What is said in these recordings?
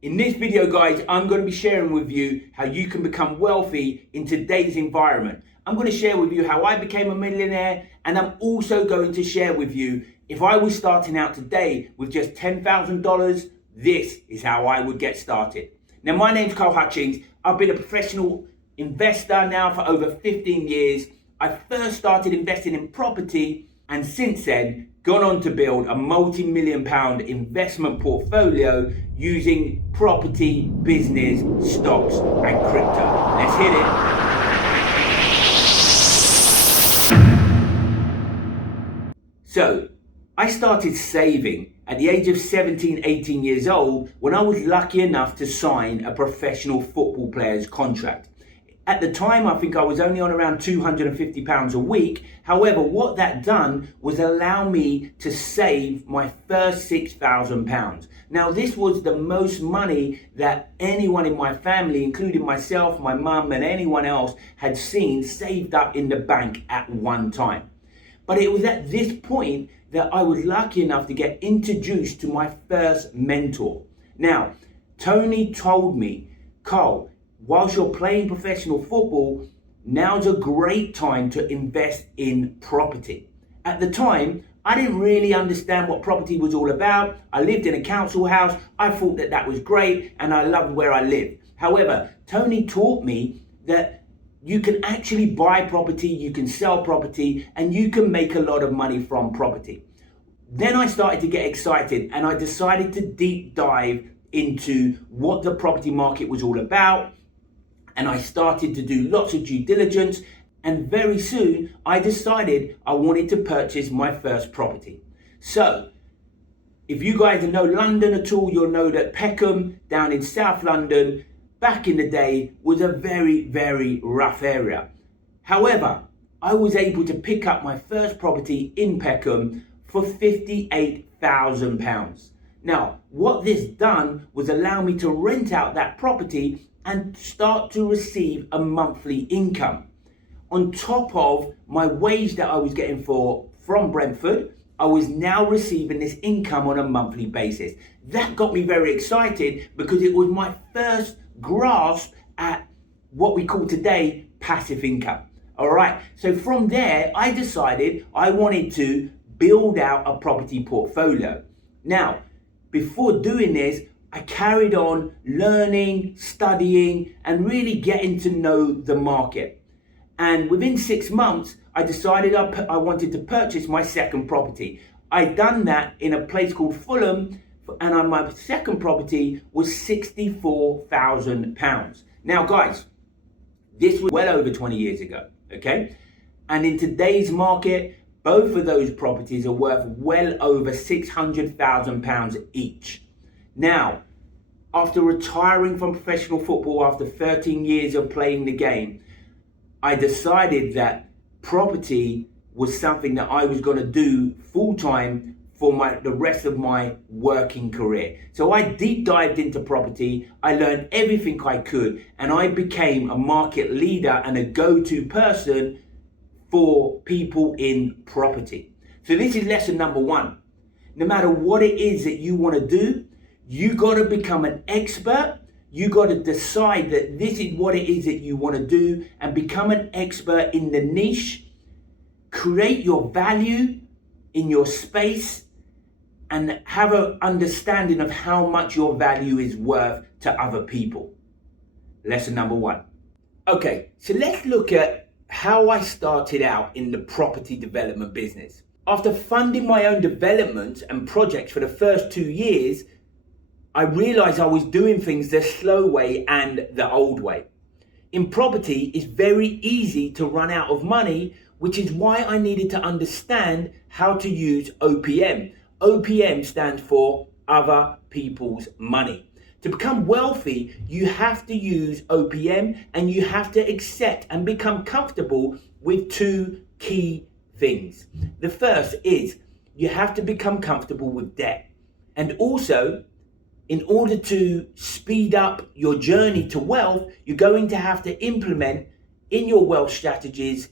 In this video, guys, I'm going to be sharing with you how you can become wealthy in today's environment. I'm going to share with you how I became a millionaire, and I'm also going to share with you if I was starting out today with just $10,000, this is how I would get started. Now, my name's Carl Hutchings. I've been a professional investor now for over 15 years. I first started investing in property, and since then, gone on to build a multi-million pound investment portfolio using property, business, stocks, and crypto. Let's hit it. So, I started saving at the age of 17, 18 years old when I was lucky enough to sign a professional football player's contract. At the time, I think I was only on around £250 a week. However, what that done was allow me to save my first £6,000. Now, this was the most money that anyone in my family, including myself, my mum, and anyone else had seen saved up in the bank at one time. But it was at this point that I was lucky enough to get introduced to my first mentor. Now, Tony told me, Carl, whilst you're playing professional football, now's a great time to invest in property. At the time, I didn't really understand what property was all about. I lived in a council house. I thought that that was great, and I loved where I lived. However, Tony taught me that you can actually buy property, you can sell property, and you can make a lot of money from property. Then I started to get excited, and I decided to deep dive into what the property market was all about. And I started to do lots of due diligence, and very soon I decided I wanted to purchase my first property. So, if you guys know London at all, you'll know that BecAme down in South London back in the day was a very, very rough area. However, I was able to pick up my first property in BecAme for £58,000. Now, what this done was allow me to rent out that property and start to receive a monthly income. On top of my wage that I was getting from Brentford, I was now receiving this income on a monthly basis. That got me very excited because it was my first grasp at what we call today passive income. All right, so from there, I decided I wanted to build out a property portfolio. Now, before doing this, I carried on learning, studying, and really getting to know the market. And within 6 months, I decided I wanted to purchase my second property. I'd done that in a place called Fulham, and my second property was £64,000. Now, guys, this was well over 20 years ago, okay? And in today's market, both of those properties are worth well over £600,000 each. Now, after retiring from professional football after 13 years of playing the game, I decided that property was something that I was going to do full-time for the rest of my working career. So I deep dived into property, I learned everything I could, and I became a market leader and a go-to person for people in property. So this is lesson number one. No matter what it is that you want to do, you got to become an expert. You got to decide that this is what it is that you want to do and become an expert in the niche. Create your value in your space and have an understanding of how much your value is worth to other people. Lesson number one. Okay, so let's look at how I started out in the property development business. After funding my own developments and projects for the first 2 years, I realized I was doing things the slow way and the old way. In property, it's very easy to run out of money, which is why I needed to understand how to use OPM. OPM stands for other people's money. To become wealthy, you have to use OPM, and you have to accept and become comfortable with two key things. The first is you have to become comfortable with debt. And also, in order to speed up your journey to wealth, you're going to have to implement in your wealth strategies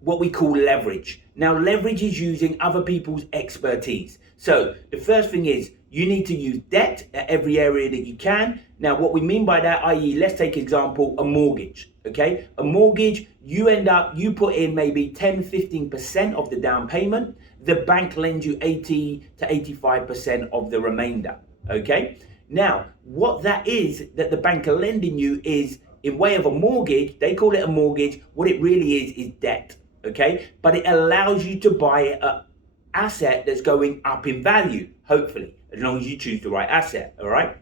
what we call leverage. Now, leverage is using other people's expertise. So the first thing is You need to use debt at every area that you can. Now, what we mean by that, i.e., let's take example, a mortgage, okay? A mortgage, you put in maybe 10, 15% of the down payment. The bank lends you 80 to 85% of the remainder, okay? Now, what that is that the bank are lending you is in way of a mortgage. They call it a mortgage. What it really is debt, okay? But it allows you to buy an asset that's going up in value, hopefully, as long as you choose the right asset, all right?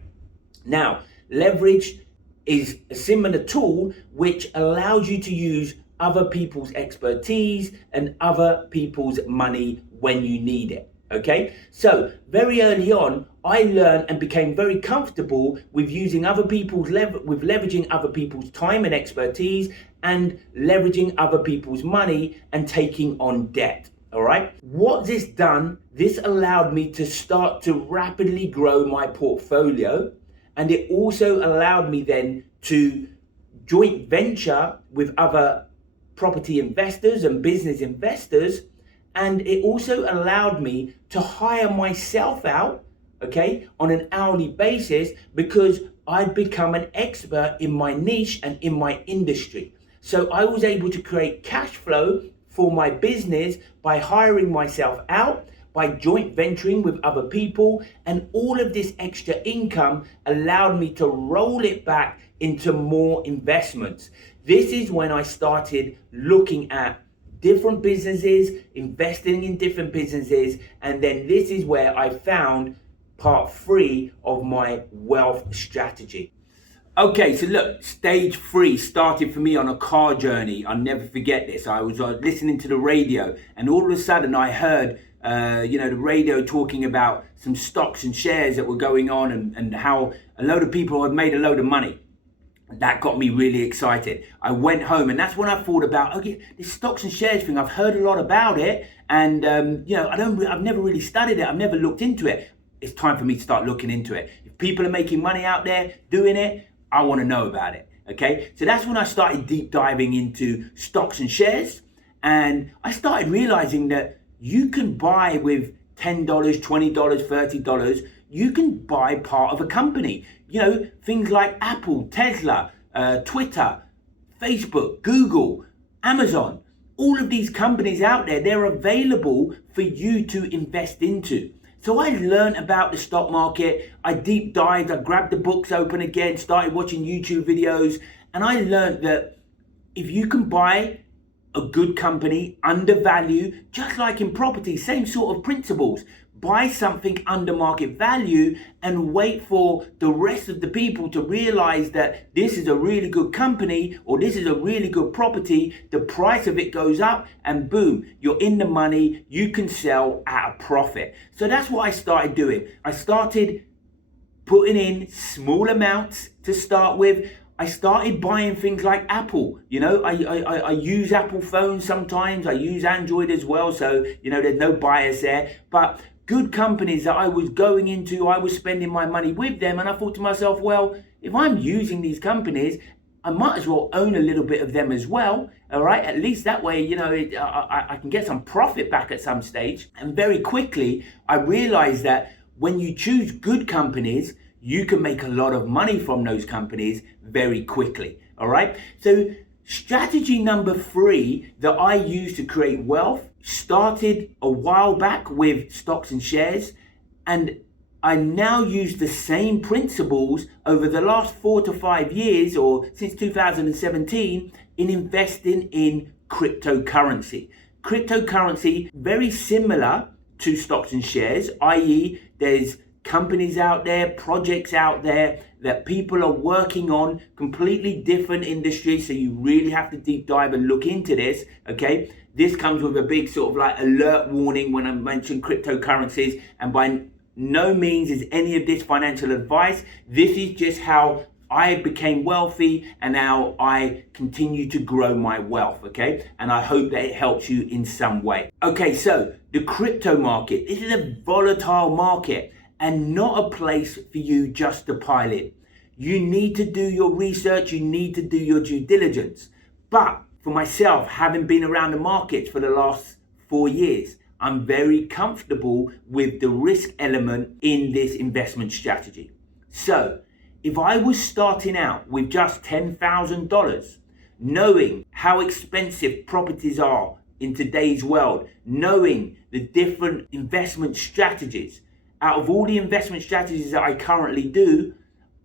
Now, leverage is a similar tool which allows you to use other people's expertise and other people's money when you need it, okay? So very early on, I learned and became very comfortable with using other people's leveraging other people's time and expertise and leveraging other people's money and taking on debt. All right. What this done, this allowed me to start to rapidly grow my portfolio. And it also allowed me then to joint venture with other property investors and business investors. And it also allowed me to hire myself out, okay, on an hourly basis because I'd become an expert in my niche and in my industry. So I was able to create cash flow for my business by hiring myself out, by joint venturing with other people, and all of this extra income allowed me to roll it back into more investments. This is when I started looking at different businesses, investing in different businesses, and then this is where I found part 3 of my wealth strategy. Okay, so look, stage 3 started for me on a car journey. I'll never forget this. I was listening to the radio, and all of a sudden I heard, the radio talking about some stocks and shares that were going on and how a load of people had made a load of money. That got me really excited. I went home, and that's when I thought about, okay, this stocks and shares thing, I've heard a lot about it, and I've never really studied it. I've never looked into it. It's time for me to start looking into it. If people are making money out there doing it, I want to know about it, okay? So that's when I started deep diving into stocks and shares, and I started realizing that you can buy with $10, $20, $30, you can buy part of a company. Things like Apple, Tesla, Twitter, Facebook, Google, Amazon, all of these companies out there, they're available for you to invest into. So I learned about the stock market, I deep dived, I grabbed the books open again, started watching YouTube videos, and I learned that if you can buy a good company under value, just like in property, same sort of principles, buy something under market value and wait for the rest of the people to realize that this is a really good company or this is a really good property, the price of it goes up and boom, you're in the money, you can sell at a profit. So that's what I started doing. I started putting in small amounts to start with. I started buying things like Apple. I use Apple phones sometimes. I use Android as well. So, there's no bias there. But good companies that I was going into, I was spending my money with them. And I thought to myself, well, if I'm using these companies, I might as well own a little bit of them as well. All right. At least that way, I can get some profit back at some stage. And very quickly, I realized that when you choose good companies, you can make a lot of money from those companies very quickly. All right. So strategy number 3 that I use to create wealth started a while back with stocks and shares. And I now use the same principles over the last 4 to 5 years or since 2017 in investing in cryptocurrency. Cryptocurrency, very similar to stocks and shares, i.e. there's companies out there, projects out there that people are working on, completely different industries. So you really have to deep dive and look into this, okay? This comes with a big sort of like alert warning when I mention cryptocurrencies, and by no means is any of this financial advice. This is just how I became wealthy and now I continue to grow my wealth, okay? And I hope that it helps you in some way. Okay, so the crypto market, this is a volatile market and not a place for you just to pile in. You need to do your research, you need to do your due diligence. But for myself, having been around the markets for the last 4 years, I'm very comfortable with the risk element in this investment strategy. So if I was starting out with just $10,000, knowing how expensive properties are in today's world, knowing the different investment strategies, out of all the investment strategies that I currently do,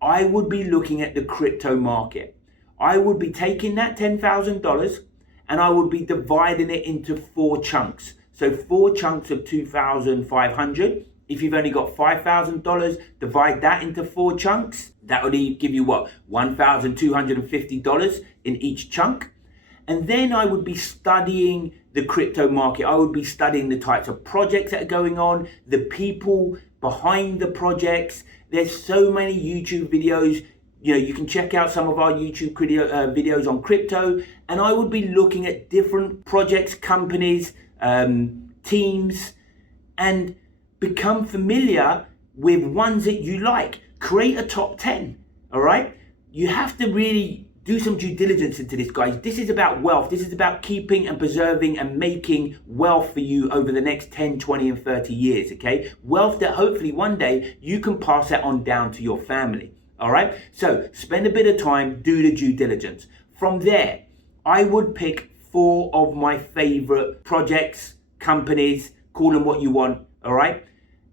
I would be looking at the crypto market. I would be taking that $10,000 and I would be dividing it into 4 chunks. So 4 chunks of $2,500. If you've only got $5,000, divide that into 4 chunks. That would give you what? $1,250 in each chunk. And then I would be studying the crypto market. I would be studying the types of projects that are going on, the people behind the projects. There's so many YouTube videos. You can check out some of our YouTube videos on crypto. And I would be looking at different projects, companies, teams, and become familiar with ones that you like. Create a top 10, all right? You have to really do some due diligence into this, guys. This is about wealth. This is about keeping and preserving and making wealth for you over the next 10, 20, and 30 years, okay? Wealth that hopefully one day you can pass that on down to your family, all right? So spend a bit of time, do the due diligence. From there, I would pick 4 of my favorite projects, companies, call them what you want, all right?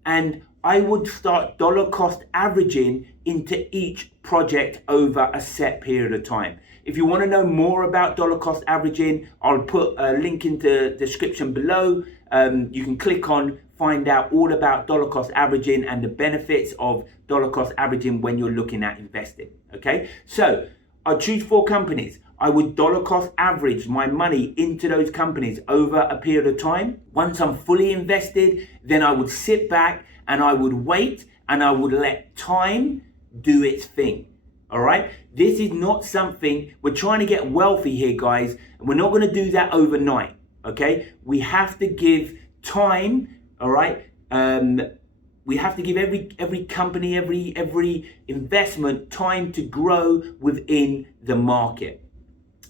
And I would start dollar cost averaging into each project over a set period of time. If you want to know more about dollar cost averaging, I'll put a link in the description below. You can click on, find out all about dollar cost averaging and the benefits of dollar cost averaging when you're looking at investing, okay? So I'll choose 4 companies. I would dollar cost average my money into those companies over a period of time. Once I'm fully invested, then I would sit back and I would wait and I would let time do its thing. All right. This is not something, we're trying to get wealthy here, guys. And we're not going to do that overnight. Okay. We have to give time. All right. We have to give every company, every investment time to grow within the market.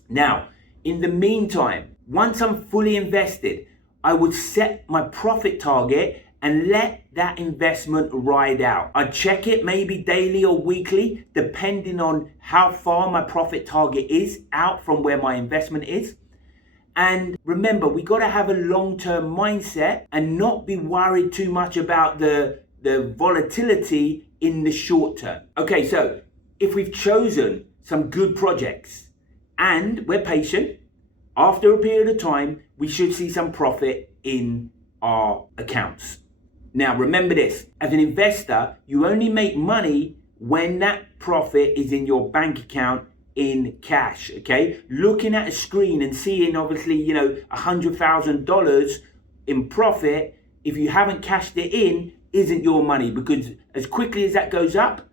Now, in the meantime, once I'm fully invested, I would set my profit target and let that investment ride out. I check it maybe daily or weekly, depending on how far my profit target is out from where my investment is. And remember, we got to have a long-term mindset and not be worried too much about the volatility in the short term. Okay, so if we've chosen some good projects and we're patient, after a period of time, we should see some profit in our accounts. Now, remember this, as an investor, you only make money when that profit is in your bank account in cash, okay? Looking at a screen and seeing obviously, $100,000 in profit, if you haven't cashed it in, isn't your money, because as quickly as that goes up,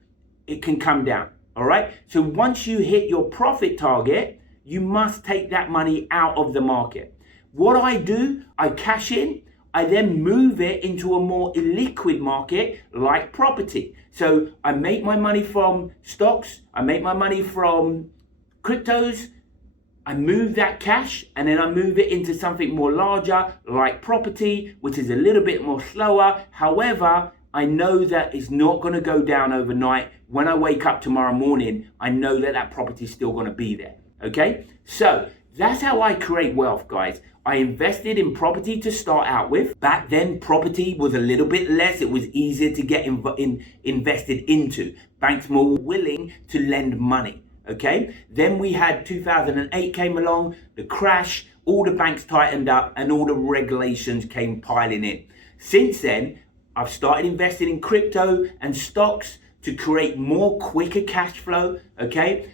it can come down, all right? So once you hit your profit target, you must take that money out of the market. What I do, I cash in, I then move it into a more illiquid market like property. So I make my money from stocks, I make my money from cryptos, I move that cash and then I move it into something more larger like property, which is a little bit more slower. However, I know that it's not going to go down overnight. When I wake up tomorrow morning, I know that that property is still going to be there. Okay, so that's how I create wealth, guys. I invested in property to start out with. Back then, property was a little bit less. It was easier to get invested into. Banks more willing to lend money, okay? Then we had 2008 came along, the crash, all the banks tightened up and all the regulations came piling in. Since then, I've started investing in crypto and stocks to create more quicker cash flow, okay?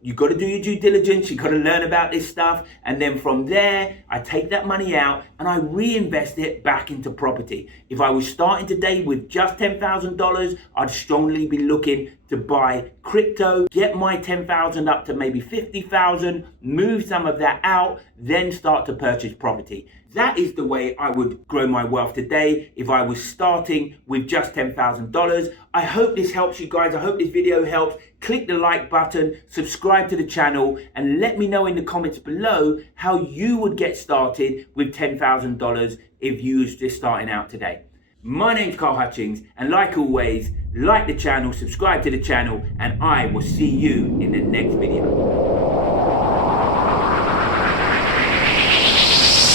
You got to do your due diligence, you got to learn about this stuff, and then from there I take that money out and I reinvest it back into property. If I was starting today with just $10,000, I'd strongly be looking to buy crypto, get my 10,000 up to maybe 50,000, move some of that out, then start to purchase property. That is the way I would grow my wealth today. If I was starting with just $10,000, I hope this helps you guys. I hope this video helps. Click the like button, subscribe to the channel, and let me know in the comments below how you would get started with $10,000 if you was just starting out today. My name's Carl Hutchings, and like always, like the channel, subscribe to the channel, and I will see you in the next video.